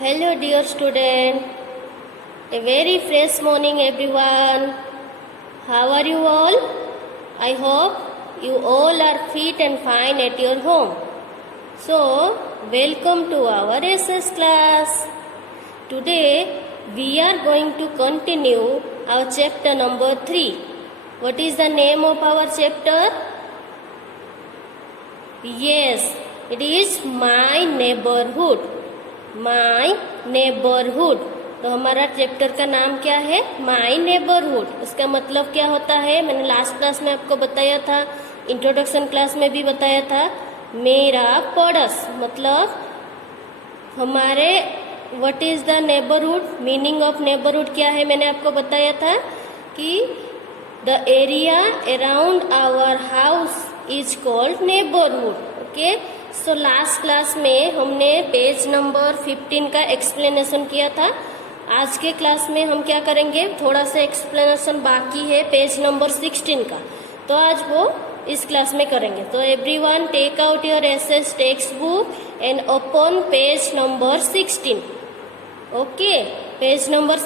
Hello dear student, a very fresh morning everyone. How are you all? I hope you all are fit and fine at your home. So, welcome to our SS class. Today we are going to continue our chapter number 3. What is the name of our chapter? Yes, it is My Neighborhood. My neighbourhood. तो हमारा chapter का नाम क्या है? माई neighbourhood. इसका मतलब क्या होता है? मैंने लास्ट क्लास में आपको बताया था, इंट्रोडक्शन क्लास में भी बताया था। मेरा पड़ोस मतलब हमारे what is the neighbourhood, meaning of neighbourhood क्या है मैंने आपको बताया था कि the area around our house is called neighbourhood. Okay, so last class में हमने पेज नंबर 15 का एक्सप्लेनेशन किया था। आज के क्लास में हम क्या करेंगे, थोड़ा सा एक्सप्लेनेशन बाकी है पेज नंबर 16 का, तो आज वो इस क्लास में करेंगे। तो everyone take out your SS text book and open page number 16। Okay, page number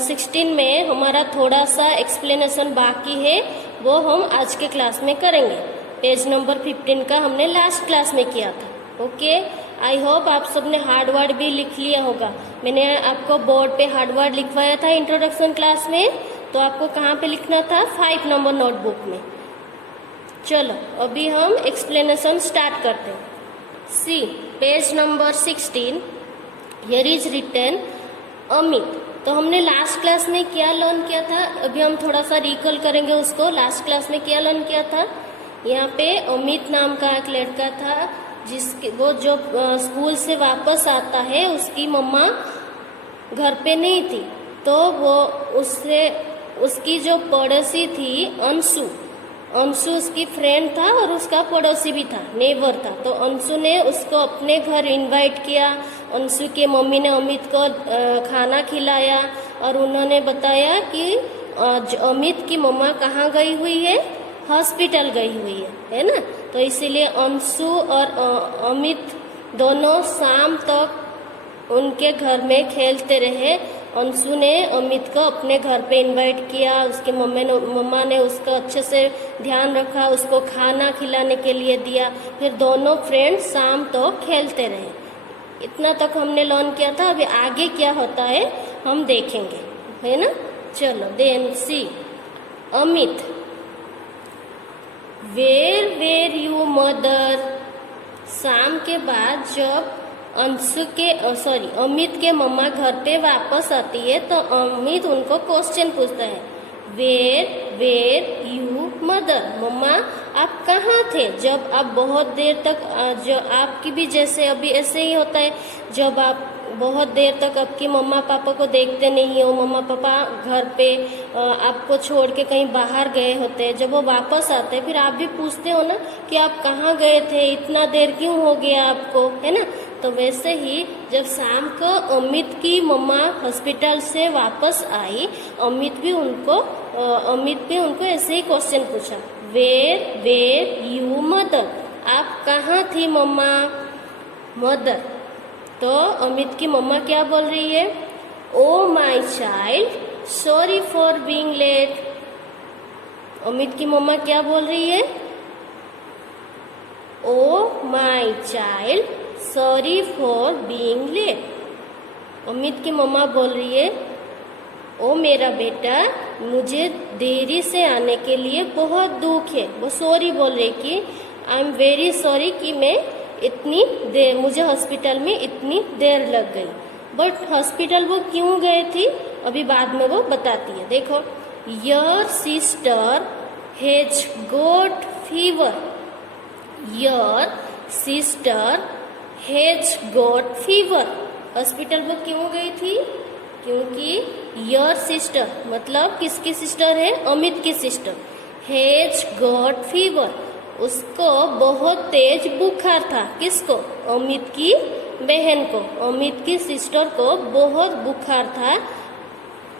16 में हमारा थोड़ा सा एक्सप्लेनेशन बाकी है, वो हम आज के क्लास में करेंगे। पेज नंबर 15 का हमने लास्ट क्लास में किया था। ओके, आई होप आप सबने हार्ड वर्ड भी लिख लिया होगा। मैंने आपको बोर्ड पे हार्ड वर्ड लिखवाया था इंट्रोडक्शन क्लास में, तो आपको कहाँ पे लिखना था? 5 नंबर नोटबुक में। चलो अभी हम एक्सप्लेनेशन स्टार्ट करते हैं। See page number 16, here is written Amit. तो हमने लास्ट क्लास में क्या लर्न किया था, अभी हम थोड़ा सा रिकॉल करेंगे उसको। लास्ट क्लास में क्या लर्न किया था? यहाँ पे अमित नाम का एक लड़का था, जिसके वो जो स्कूल से वापस आता है, उसकी मम्मा घर पे नहीं थी, तो वो उसकी जो पड़ोसी थी अंशु उसकी फ्रेंड था और उसका पड़ोसी भी था, नेबर था। तो अंशु ने उसको अपने घर इनवाइट किया। अंशु के मम्मी ने अमित को खाना खिलाया और उन्होंने बताया कि अमित की मम्मा कहाँ गई हुई है? हॉस्पिटल गई हुई है ना। तो इसीलिए अंशु और अमित दोनों शाम तक उनके घर में खेलते रहे। अंशु ने अमित को अपने घर पे इनवाइट किया, उसके मम्मा ने उसका अच्छे से ध्यान रखा, उसको खाना खिलाने के लिए दिया। फिर दोनों फ्रेंड्स शाम तक खेलते रहे। इतना तक हमने लर्न किया था। अभी आगे क्या होता है हम देखेंगे, है ना। चलो then see Amit, where were you mother. शाम के बाद जब अमित के मम्मा घर पे वापस आती है, तो अमित उनको क्वेश्चन पूछता है, वेर यू मदर, मम्मा आप कहाँ थे जब आप बहुत देर तक, जो आपकी भी जैसे अभी ऐसे ही होता है, जब आप बहुत देर तक आपकी मम्मा पापा को देखते नहीं हो, मम्मा पापा घर पे आपको छोड़ के कहीं बाहर गए होते हैं, जब वो वापस आते हैं फिर आप भी पूछते हो ना कि आप कहाँ गए थे, इतना देर क्यों हो गया आपको, है ना। तो वैसे ही जब शाम को अमित की मम्मा हॉस्पिटल से वापस आई, अमित भी उनको ऐसे ही क्वेश्चन पूछा, वेर यू मदर, आप कहाँ थी मम्मा, मदर। तो अमित की मम्मा क्या बोल रही है? Oh my child, sorry for being late. Amit की मम्मा क्या बोल रही है? Oh my child, sorry for being late. Amit की मम्मा बोल रही है, ओ मेरा बेटा, मुझे देरी से आने के लिए बहुत दुख है। वो सॉरी बोल रही कि आई एम वेरी सॉरी कि मैं इतनी देर, मुझे हॉस्पिटल में इतनी देर लग गई। बट हॉस्पिटल वो क्यों गए थी अभी बाद में वो बताती है। देखो, your sister has got fever, your sister has got fever. Hospital वो क्यों गई थी? क्योंकि योर सिस्टर मतलब किसकी सिस्टर है? अमित की सिस्टर। हैज गॉट फीवर, उसको बहुत तेज बुखार था। किसको? अमित की बहन को, अमित की सिस्टर को बहुत बुखार था,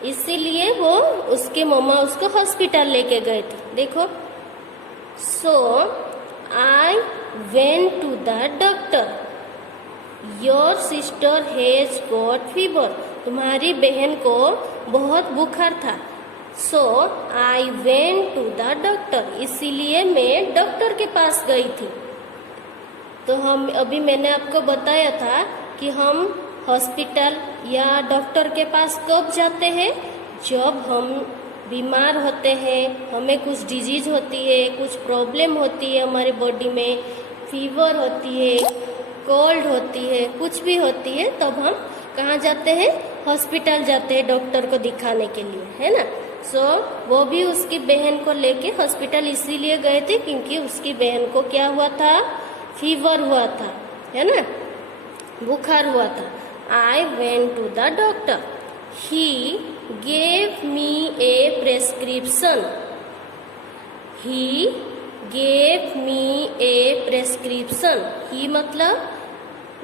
इसीलिए वो उसके मम्मा उसको हॉस्पिटल लेके गए थे। देखो, so I went to the doctor, your sister has got fever, तुम्हारी बहन को बहुत बुखार था। So I went to the doctor, इसीलिए मैं डॉक्टर के पास गई थी। तो हम अभी मैंने आपको बताया था कि हम हॉस्पिटल या डॉक्टर के पास कब जाते हैं, जब हम बीमार होते हैं, हमें कुछ डिजीज होती है, कुछ प्रॉब्लम होती है हमारी बॉडी में, फीवर होती है, कोल्ड होती है, कुछ भी होती है, तब हम कहाँ जाते हैं, हॉस्पिटल जाते हैं डॉक्टर को दिखाने के लिए, है ना। सो वो भी उसकी बहन को लेके हॉस्पिटल इसीलिए गए थे क्योंकि उसकी बहन को क्या हुआ था, फीवर हुआ था, है ना, बुखार हुआ था। I went to the doctor, he gave me a prescription, he gave me a prescription, he मतलब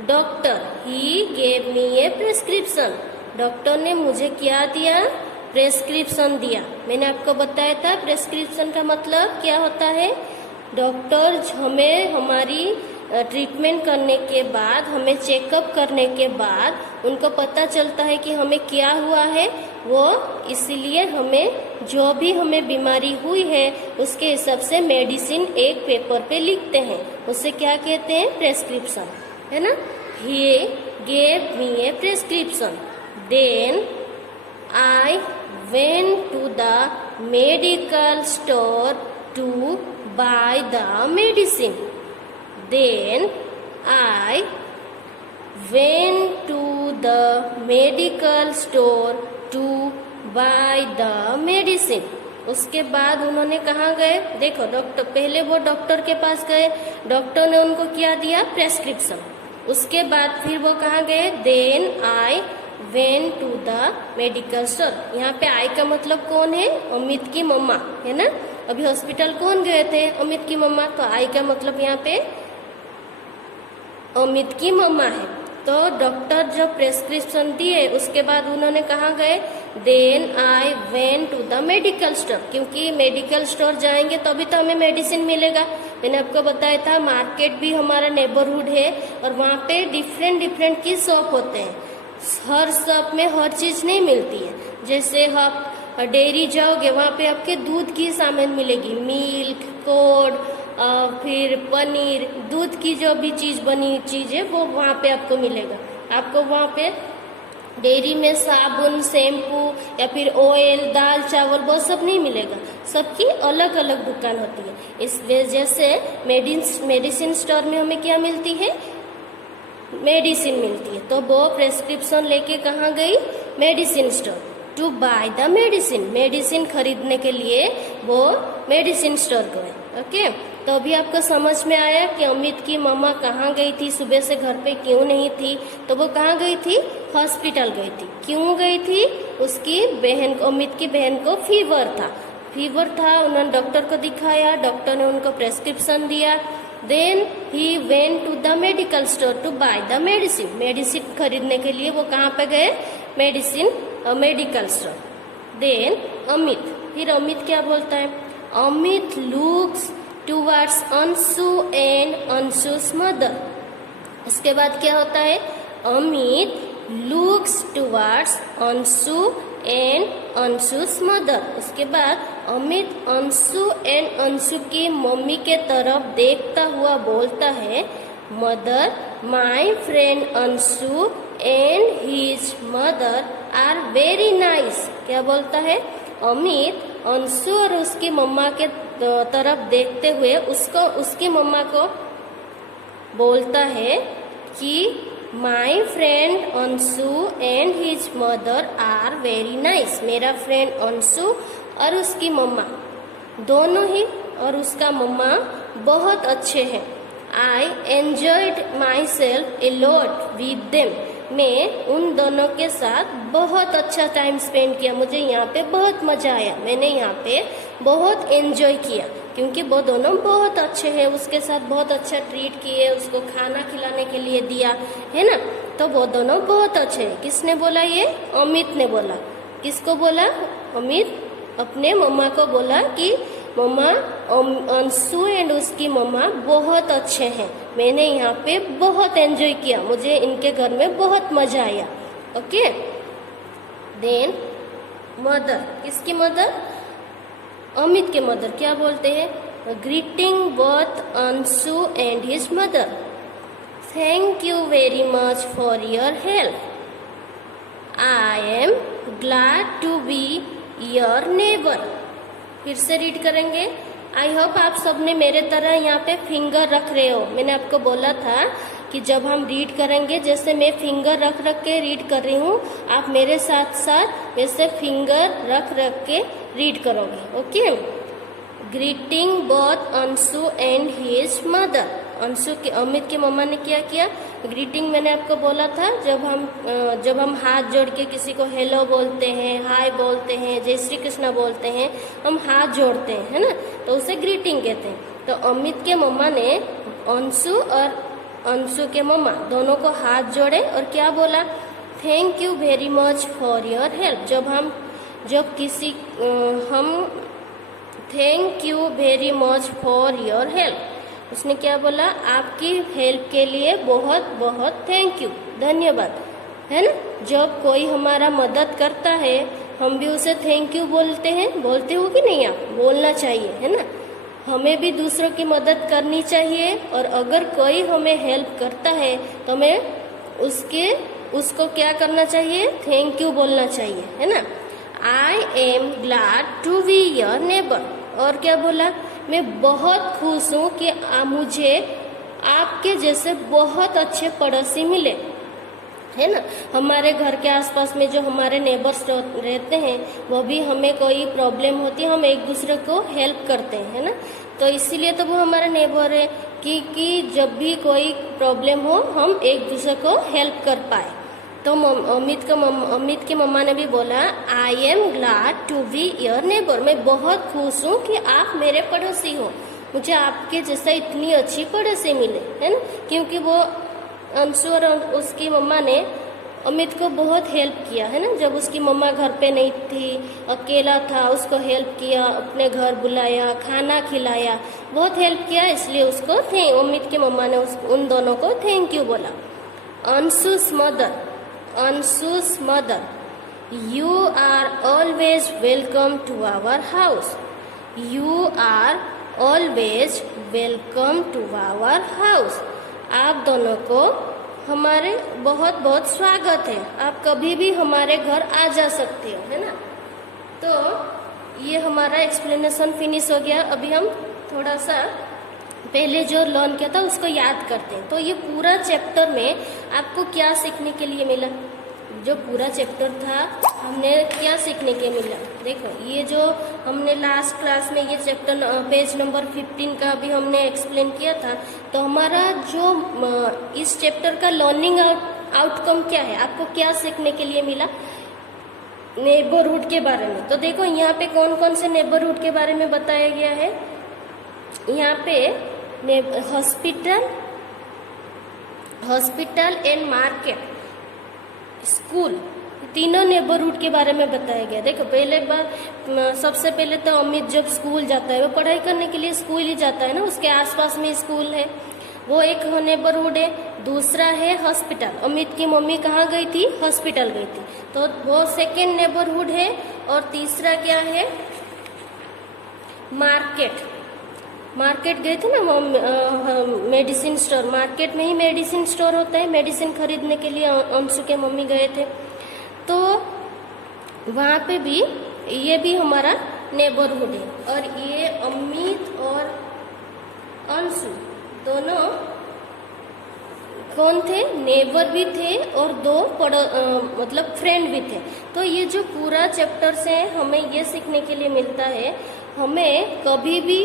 doctor, he gave me a prescription, doctor ने मुझे क्या दिया, प्रेस्क्रिप्शन दिया। मैंने आपको बताया था प्रेस्क्रिप्शन का मतलब क्या होता है। डॉक्टर हमें हमारी ट्रीटमेंट करने के बाद, हमें चेकअप करने के बाद उनको पता चलता है कि हमें क्या हुआ है, वो इसीलिए हमें जो भी हमें बीमारी हुई है उसके हिसाब से मेडिसिन एक पेपर पे लिखते हैं, उसे क्या कहते हैं, प्रेस्क्रिप्शन, है ना। He gave me a prescription, then I went to the medical store to buy the medicine, then I went to the medical store to buy the medicine। उसके बाद उन्होंने कहाँ गए, देखो डॉक्टर, पहले वो डॉक्टर के पास गए, डॉक्टर ने उनको क्या दिया, प्रेस्क्रिप्शन। उसके बाद फिर वो कहाँ गए, then I went to the medical store। यहाँ पे आई का मतलब कौन है, अमित की मम्मा, है ना। अभी हॉस्पिटल कौन गए थे, अमित की मम्मा, तो आई का मतलब यहाँ पे अमित की मम्मा है। तो डॉक्टर जब प्रेस्क्रिप्शन दिए उसके बाद उन्होंने कहाँ गए, then I went to the medical store, क्योंकि मेडिकल स्टोर जाएंगे तभी तो हमें मेडिसिन मिलेगा। मैंने आपको बताया था मार्केट भी हमारा नेबरहुड है और वहाँ पे डिफरेंट डिफरेंट की शॉप होते हैं। हर शॉप में हर चीज नहीं मिलती है। जैसे आप डेयरी जाओगे वहाँ पे आपके दूध की सामान मिलेगी, मिल्क, कोड, फिर पनीर, दूध की जो भी चीज बनी चीज है वो वहाँ पे आपको मिलेगा। आपको वहाँ पे डेयरी में साबुन, शैम्पू या फिर ऑयल, दाल, चावल वो सब नहीं मिलेगा, सबकी अलग अलग दुकान होती है। इस वजह से मेडिसिन स्टोर में हमें क्या मिलती है, मेडिसिन मिलती है। तो वो प्रेस्क्रिप्शन लेके कहाँ गई, medicine store, to buy the medicine, medicine खरीदने के लिए वो मेडिसिन स्टोर गए। ओके, तो अभी आपको समझ में आया कि अमित की मम्मा कहाँ गई थी, सुबह से घर पे क्यों नहीं थी। तो वो कहाँ गई थी, हॉस्पिटल गई थी। क्यों गई थी, उसकी बहन को, अमित की बहन को फीवर था, उन्होंने डॉक्टर को दिखाया, डॉक्टर ने उनको प्रेस्क्रिप्शन दिया। Then he went to the medical store to buy the medicine, medicine खरीदने के लिए वो कहाँ पे गए, मेडिकल स्टोर। देन अमित, फिर अमित क्या बोलता है, Amit looks towards Anshu and Anshu's mother. उसके बाद क्या होता है, Amit looks towards Anshu and Anshu's mother. उसके बाद अमित अंशु एंड अंशु की मम्मी के तरफ देखता हुआ बोलता है, mother, my friend Anshu and his mother are very nice. क्या बोलता है, अमित अंशु और उसकी मम्मा के तरफ देखते हुए उसकी मम्मा को बोलता है कि my friend Anshu and his mother are very nice. मेरा फ्रेंड अंशु और उसकी मम्मा दोनों ही और उसका मम्मा बहुत अच्छे हैं। I enjoyed my self a lot with them. मैं उन दोनों के साथ बहुत अच्छा टाइम स्पेंड किया, मुझे यहाँ पे बहुत मजा आया, मैंने यहाँ पे बहुत एंजॉय किया क्योंकि वो दोनों बहुत अच्छे हैं, उसके साथ बहुत अच्छा ट्रीट किए, उसको खाना खिलाने के लिए दिया, है ना। तो वो दोनों बहुत अच्छे हैं। किसने बोला ये, अमित ने बोला। किसको बोला, अमित अपने मम्मा को बोला कि मम्मा अंशु एंड उसकी मम्मा बहुत अच्छे हैं, मैंने यहाँ पे बहुत एंजॉय किया, मुझे इनके घर में बहुत मजा आया। ओके, देन मदर, किसकी मदर? अमित के मदर क्या बोलते हैं? Greeting both Anshu and his mother, thank you very much for your help, I am glad to be your neighbour. फिर से रीड करेंगे। आई होप आप सबने मेरे तरह यहाँ पे फिंगर रख रहे हो। मैंने आपको बोला था कि जब हम रीड करेंगे, जैसे मैं फिंगर रख रख के रीड कर रही हूँ, आप मेरे साथ साथ वैसे फिंगर रख रख के रीड करोगे। Okay, greeting both Anshu and his mother. Anshu के, अमित के मम्मा ने क्या किया? ग्रीटिंग मैंने आपको बोला था, जब हम हाथ जोड़ के किसी को हेलो बोलते हैं, हाय बोलते हैं, जय श्री कृष्णा बोलते हैं, हम हाथ जोड़ते हैं, है ना, तो उसे ग्रीटिंग कहते हैं। तो अमित के मम्मा ने अंशु और अंशु के मम्मा दोनों को हाथ जोड़े और क्या बोला? Thank you very much for your help. जब किसी हम thank you very much for your help, उसने क्या बोला? आपकी हेल्प के लिए बहुत बहुत थैंक यू, धन्यवाद, है ना। जब कोई हमारा मदद करता है हम भी उसे थैंक यू बोलते हैं। बोलते हो कि नहीं आप? बोलना चाहिए, है ना। हमें भी दूसरों की मदद करनी चाहिए, और अगर कोई हमें हेल्प करता है तो हमें उसको क्या करना चाहिए? थैंक यू बोलना चाहिए, है ना। I am glad to be your neighbour. और क्या बोला? मैं बहुत खुश हूँ कि मुझे आपके जैसे बहुत अच्छे पड़ोसी मिले, है ना। हमारे घर के आसपास में जो हमारे नेबर्स रहते हैं, वो भी हमें कोई प्रॉब्लम होती है, हम एक दूसरे को हेल्प करते हैं, है ना। तो इसीलिए तो वो हमारा नेबर है कि जब भी कोई प्रॉब्लम हो हम एक दूसरे को हेल्प कर पाए। तो अमित की मम्मा ने भी बोला, I am glad to be your neighbour. मैं बहुत खुश हूँ कि आप मेरे पड़ोसी हो, मुझे आपके जैसा इतनी अच्छी पड़ोसी मिले, है ना। क्योंकि वो अंशु और उसकी मम्मा ने अमित को बहुत हेल्प किया, है ना। जब उसकी मम्मा घर पे नहीं थी, अकेला था, उसको हेल्प किया, अपने घर बुलाया, खाना खिलाया, बहुत हेल्प किया, इसलिए उसको अमित की मम्मा ने उन दोनों को थैंक यू बोला। Anshu's mother, you are always welcome to our house. You are always welcome to our house. आप दोनों को हमारे बहुत बहुत स्वागत है, आप कभी भी हमारे घर आ जा सकते हो, है ना। तो ये हमारा एक्सप्लेनेशन फिनिश हो गया। अभी हम थोड़ा सा पहले जो लर्न किया था उसको याद करते हैं। तो ये पूरा चैप्टर में आपको क्या सीखने के लिए मिला? जो पूरा चैप्टर था हमने क्या सीखने के मिला? देखो, ये जो हमने लास्ट क्लास में ये चैप्टर पेज नंबर 15 का भी हमने एक्सप्लेन किया था। तो हमारा जो इस चैप्टर का लर्निंग आउटकम क्या है, आपको क्या सीखने के लिए मिला? नेबरहुड के बारे में। तो देखो यहाँ पे कौन कौन से नेबरहुड के बारे में बताया गया है। यहाँ पे हॉस्पिटल एंड मार्केट, स्कूल, तीनों नेबरहुड के बारे में बताया गया। देखो सबसे पहले तो अमित जब स्कूल जाता है, वो पढ़ाई करने के लिए स्कूल ही जाता है ना, उसके आसपास में स्कूल है, वो एक नेबरहुड है। दूसरा है हॉस्पिटल, अमित की मम्मी कहाँ गई थी? हॉस्पिटल गई थी, तो वो सेकेंड नेबरहुड है। और तीसरा क्या है? मार्केट गए थे ना, मेडिसिन स्टोर, मार्केट में ही मेडिसिन स्टोर होता है, मेडिसिन खरीदने के लिए अंशु के मम्मी गए थे। तो वहाँ पे भी ये भी हमारा नेबरहुड है। और ये अमित और अंशु दोनों कौन थे? नेबर भी थे और दो मतलब फ्रेंड भी थे। तो ये जो पूरा चैप्टर से हमें ये सीखने के लिए मिलता है, हमें कभी भी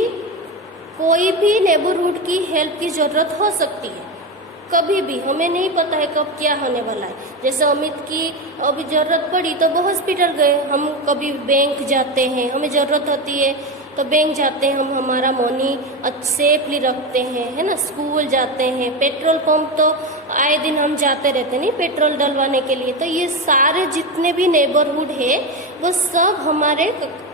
कोई भी नेबरहुड की हेल्प की जरूरत हो सकती है, कभी भी, हमें नहीं पता है कब क्या होने वाला है। जैसे अमित की अभी जरूरत पड़ी तो वो हॉस्पिटल गए, हम कभी बैंक जाते हैं, हमें जरूरत होती है तो बैंक जाते हैं, हम हमारा मनी सेफली रखते हैं, है ना। स्कूल जाते हैं, पेट्रोल पंप तो आए दिन हम जाते रहते नहीं पेट्रोल डलवाने के लिए। तो ये सारे जितने भी नेबरहुड है वो सब हमारे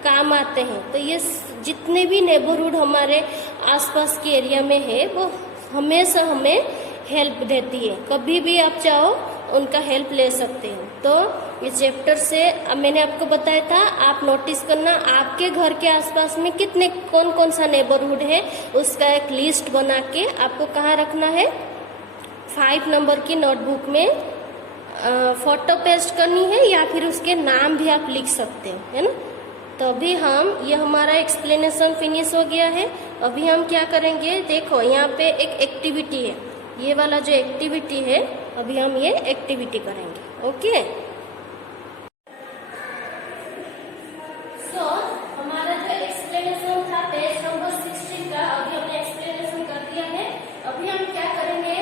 काम आते हैं। तो ये जितने भी नेबरहुड हमारे आसपास के एरिया में है वो हमेशा हमें हेल्प देती है, कभी भी आप चाहो उनका हेल्प ले सकते हो। तो इस चैप्टर से अब मैंने आपको बताया था, आप नोटिस करना आपके घर के आसपास में कितने कौन कौन सा नेबरहुड है, उसका एक लिस्ट बना के आपको कहाँ रखना है, 5 नंबर की नोटबुक में फोटो पेस्ट करनी है, या फिर उसके नाम भी आप लिख सकते हो, है ना। तो अभी हम ये हमारा एक्सप्लेनेशन फिनिश हो गया है। अभी हम क्या करेंगे, देखो यहाँ पे एक एक्टिविटी है, ये वाला जो एक्टिविटी है अभी हम ये एक्टिविटी करेंगे। ओके, सो हमारा जो एक्सप्लेनेशन था पेज नंबर 16 का, अभी हमने एक्सप्लेनेशन कर दिया है। अभी हम क्या करेंगे,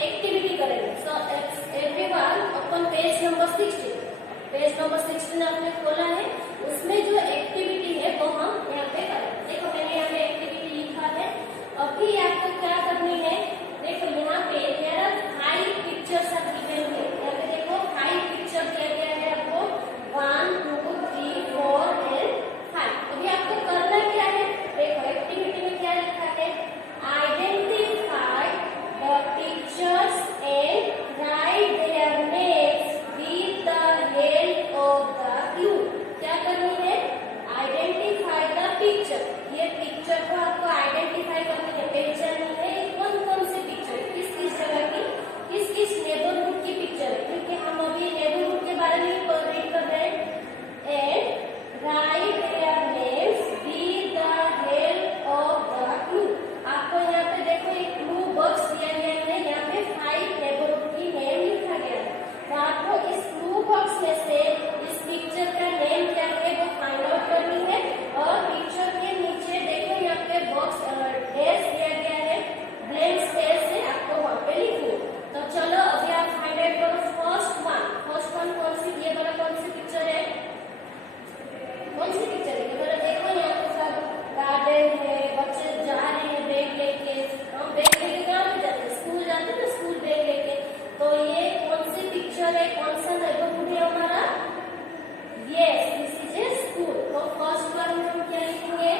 एक्टिविटी करेंगे। सो एवरीवन अपन पेज नंबर 16, पेज नंबर 16 आपने खोला है, उसमें जो एक्टिविटी है वो हम यहाँ पे करेंगे। देखो मैंने यहाँ पे एक्टिविटी लिखा है। अभी आपको क्या करनी है, देखो यहाँ पे there are 5 pictures are given है। यहाँ पे देखो 5 पिक्चर दिया गया है आपको, 1 2 3 4 and 5। अभी आपको करना क्या है, देखो एक्टिविटी में क्या लिखा है, identify the pictures and right their names with the help of the clue. क्या करनी है, आइडेंटिफाई द पिक्चर। ये पिक्चर को आपको आइडेंटिफाई करनी है, पहचाननी है कौन कौन सी पिक्चर, किस किस जगह की, किस किस नेबरहुड की पिक्चर है, क्योंकि हम अभी नेबरहुड के बारे में रीड कर रहे हैं। And right their names with the help of the clue. आपको यहाँ पे देखो एक क्लू बॉक्स दिया गया है, यहाँ पे 5 नेबरहुड की नेम लिखा गया है। तो आपको इस क्लू बॉक्स में से इस पिक्चर का नेम क्या है वो फाइंड आउट करनी है। और पिक्चर के नीचे देखो यहाँ पे बॉक्स डैश दिया गया है, ब्लैंक स्पेस है, आपको वहाँ पे लिखनी। तो चलो अभी आप फाइंड आउट करो फर्स्ट वन कौन सी, ये वाला कौन सी पिक्चर है, कौन सी पिक्चर है, ये वाला देखो यहाँ पे सब गार्डन है, बच्चे जा रहे हैं बैग लेके, हम बैग लेके कहाँ पे जाते हैं, स्कूल जाते हैं ना, स्कूल बैग लेके। तो ये कौन सी पिक्चर है, कौन सा नेबरहुड है हमारा, yes this is A school. तो फर्स्ट वन में हम क्या लिखेंगे,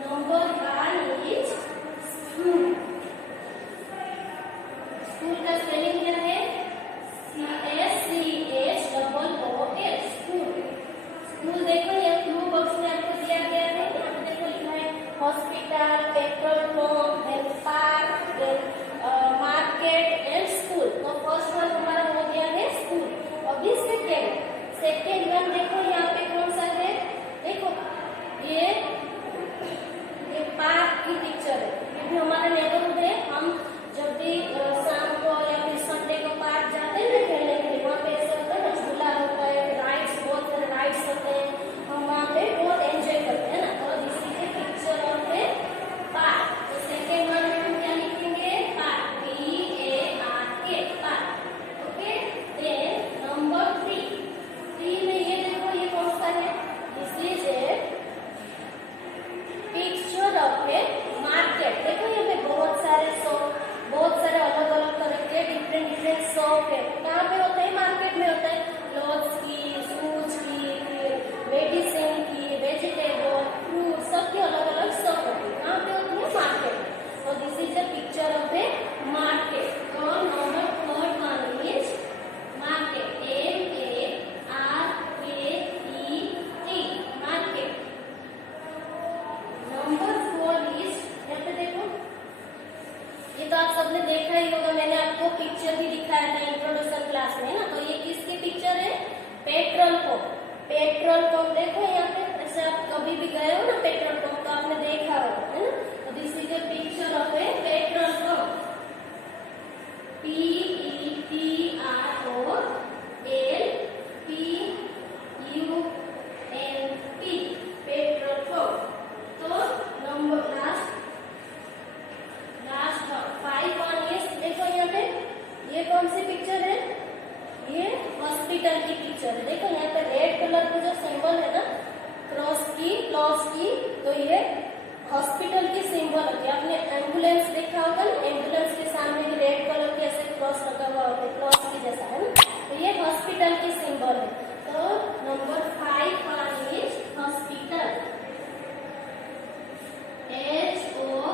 नंबर 1 इज स्कूल। स्कूल का स्पेलिंग क्या है, SCHOOL, स्कूल। स्कूल देखो ये क्लू बॉक्स में आपको दिया गया है, यहाँ पे देखो लिखा है hospital, petrol pump, then park, then market and school. तो फर्स्ट वन हमारा हो गया है स्कूल। अभी सेकेंड वन देखो यहाँ पे कौन सा है, देखो ये पार्क की पिक्चर है, ये भी हमारा नेबरहुड है। हम जब भी शाम को या फिर संडे को पार्क जाते हैं ना खेलने के लिए, वहाँ पे ऐसा होता है ना, झूला होता है, राइड्स, बहुत सारे राइड्स होते हैं, हम वहाँ पे बहुत एंजॉय करते हैं ना। तो this is a picture of a park. तो सेकेंड वन में हम क्या लिखेंगे, park, PARK, park. Okay, then number 3 में ये देखो ये कौन सा है, this is a picture of a market. देखो यहाँ पे बहुत सारे शॉप, बहुत सारे अलग अलग तरह के डिफरेंट शॉप है। कहाँ पे होते हैं, मार्केट में होता है, क्लॉथ्स की, शूज की, मेडिसिन की, वेजिटेबल, फ्रूट, सबकी अलग अलग शॉप होती है। कहाँ पे होती है, मार्केट में। तो this is a picture of a market. तो number 3 is market, MARKET, market. Number 4 is, यहाँ पे देखो ये तो आप सबने देखा ही होगा, मैंने आपको पिक्चर भी दिखाया था इंट्रोडक्शन क्लास में ना। तो ये किसकी पिक्चर है, पेट्रोल पंप। पेट्रोल पंप देखो यहाँ पे, ऐसे आप कभी भी गए हो ना पेट्रोल पंप तो आपने देखा होगा, है ना। तो this is a picture of A petrol pump, PETROLPUMP, petrol pump. तो नंबर लास्ट 5 वन इज, देखो यहाँ पे ये कौन सी पिक्चर है, ये हॉस्पिटल की पिक्चर है। देखो यहाँ पे रेड कलर का जो सिंबल है ना, क्रॉस की, तो ये हॉस्पिटल की सिंबल होती है। आपने एम्बुलेंस देखा होगा ना, एम्बुलेंस के सामने भी रेड कलर के ऐसे क्रॉस लगा हुआ होता है, क्रॉस की जैसा, है ना। तो ये हॉस्पिटल की सिंबल है। तो number 5 one is hospital, HOSPITAL,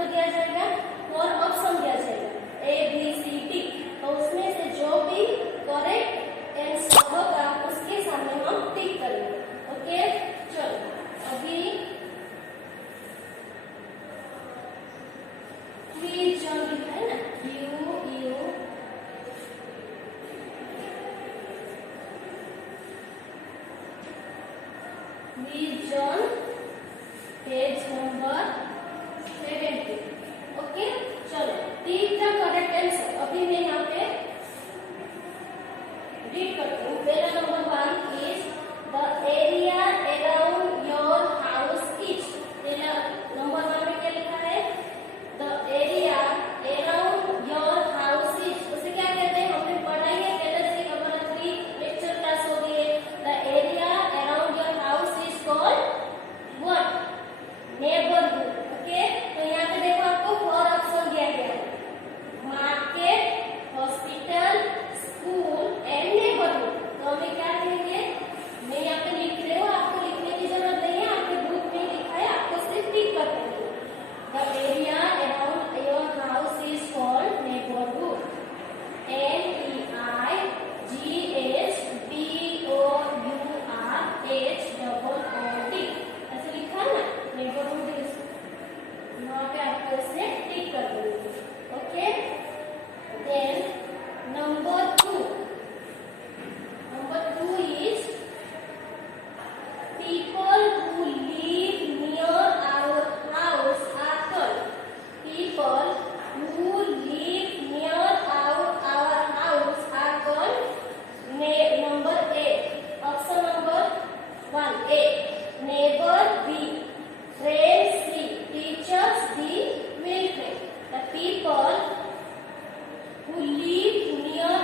आपको दिया जाएगा, 4 ऑप्शन दिया जाएगा A B C D। तो उसमें से जो भी करेक्ट आंसर होगा उसके सामने हम टिक करेंगे। ओके, चलो अभी प्लीज जॉन लिखा है ना, you please John, page number 70। Okay, चलो टिक द करेक्ट आंसर। अभी मैं यहाँ पे रीड करती हूँ। मेरा number 1 is the area around your house is. Number 1 में क्या लिखा है? The area around your house is. उसे क्या कहते हैं? हमने पढ़ा ही है, कैटेगरी हमारा 3 लेक्चर क्लास हो गई है। The area around your house is called what? Neighbourhood. Okay, तो यहाँ पे देखो आपको 4 ऑप्शन दिया गया है, market, hospital, school and neighbourhood. तो हमें क्या कहेंगे? मैं यहाँ पे लिख रही हूँ, आपको लिखने की जरूरत नहीं है, आपके बुक में लिखा है, आपको सिर्फ टिक कर देंगे। The area around your house is called neighbourhood. NEIGHBOURHOOD। ऐसे लिखा है ना, नेबरहुड। वहाँ पे आपको इसे टिक कर देंगे। Okay, then number 2 is people who live near our house are called. People who live near our house are called. Number A, option number 1 A, neighbor B, friend C, teachers D, welfare. The people who live near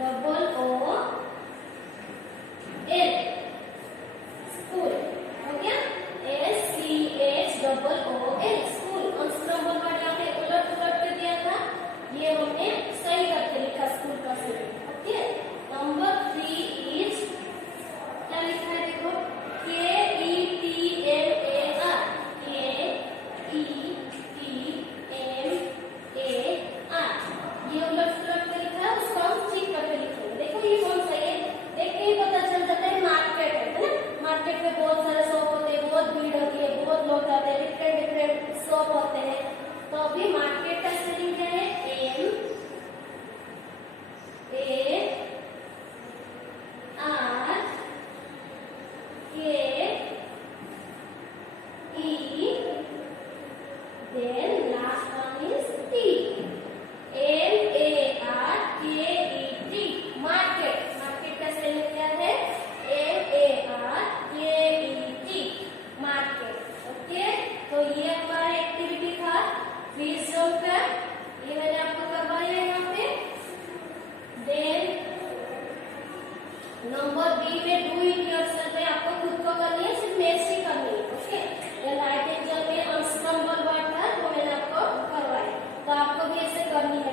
double O L, school हो गया, SCHOOL school. अनस्क्रम्बल word यहाँ पे उलट उलट के दिया था, ये हमने सही करके लिखा स्कूल का स्पेलिंग। ओके, नंबर 3 इज क्या लिखा है देखो, KETMAR, KETMAR, ये उलट उलट के लिखा है, उसको हम ठीक करके लिखेंगे। देखो ये कौन सा है, देख के ही पता चल जाता है मार्केट है ना। मार्केट में बहुत सारे शॉप होते हैं, बहुत भीड़ होती है, बहुत लोग जाते हैं, डिफरेंट डिफरेंट शॉप होते हैं। तो अभी मार्केट का स्पेलिंग क्या है, MARKET, then last one is T, MARKET, market। Market का स्पेलिंग क्या है, MARKET, मार्केट। ओके, तो ये हमारा एक्टिविटी था क्विज जोन का, ये मैंने आपको करवाया यहाँ पे। देन नंबर बी में डू इट योरसेल्फ में आपको खुद को करनी है, सिर्फ मैथ्स ही करनी है। ओके, राइट एंजल में अनस्क्रम्बल वर्ड था वो मैंने आपको करवाया, तो आपको भी ऐसे करनी है।